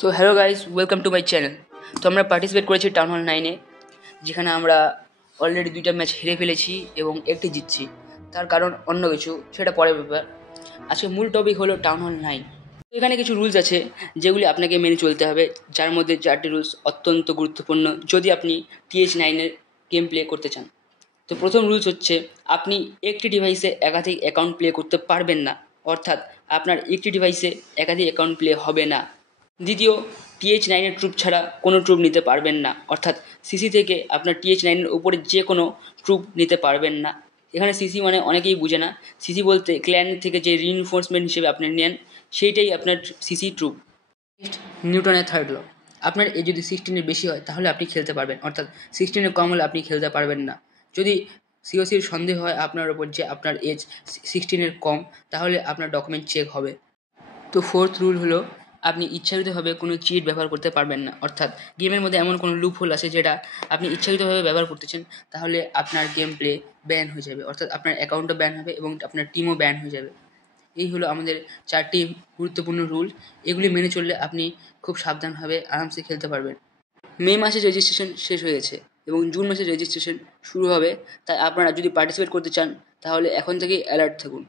So hello guys, welcome to my channel. তো আমরা participate করেছি টাউন হল 9-এ, যেখানে আমরা অলরেডি 2টা ম্যাচ হেরে ফেলেছি এবং একটি জিতছি। তার কারণ অন্য কিছু, সেটা পরের ব্যাপার। আজকে মূল টপিক হলো টাউন হল 9। এখানে কিছু রুলস আছে যেগুলি আপনাকে মেনে চলতে হবে, যার মধ্যে 4টি রুলস অত্যন্ত গুরুত্বপূর্ণ যদি আপনি TH9-এর গেম প্লে করতে চান। তো প্রথম রুলস হচ্ছে, আপনি একটি ডিভাইসে একাধিক অ্যাকাউন্ট প্লে করতে পারবেন না, অর্থাৎ আপনার একটি ডিভাইসে একাধিক অ্যাকাউন্ট প্লে হবে না। দ্বিতীয়, TH9-এর ট্রুপ ছাড়া কোনো ট্রুপ নিতে পারবেন না, অর্থাৎ সিসি থেকে আপনার TH9-এর উপরে যে কোনো ট্রুপ নিতে পারবেন না। এখানে সিসি মানে অনেকেই বুঝে না, সিসি বলতে ক্ল্যান থেকে যে রিইনফোর্সমেন্ট হিসেবে আপনি নেন সেইটাই আপনার সিসি ট্রুপ। নেক্সট, নিউটনের থার্ড ল। আপনার এজ যদি 16-এর বেশি হয় তাহলে আপনি খেলতে পারবেন, অর্থাৎ 16-এর কম হলে আপনি খেলতে পারবেন না। যদি সিওসির সন্দেহ হয় আপনার ওপর যে আপনার এজ 16-এর কম, তাহলে আপনার ডকুমেন্ট চেক হবে। তো ফোর্থ রুল হলো, আপনি ইচ্ছাকৃতভাবে কোনো চিট ব্যবহার করতে পারবেন না, অর্থাৎ গেমের মধ্যে এমন কোনো লুপ হোল আছে যেটা আপনি ইচ্ছাকৃতভাবে ব্যবহার করতেছেন, তাহলে আপনার গেম প্লে ব্যান হয়ে যাবে, অর্থাৎ আপনার অ্যাকাউন্টও ব্যান হবে এবং আপনার টিমও ব্যান হয়ে যাবে। এই হলো আমাদের 4টি গুরুত্বপূর্ণ রুল। এগুলি মেনে চললে আপনি খুব সাবধানভাবে আরামসে খেলতে পারবেন। মে মাসে রেজিস্ট্রেশন শেষ হয়ে গেছে এবং জুন মাসে রেজিস্ট্রেশন শুরু হবে, তাই আপনারা যদি পার্টিসিপেট করতে চান তাহলে এখন থেকেই অ্যালার্ট থাকুন।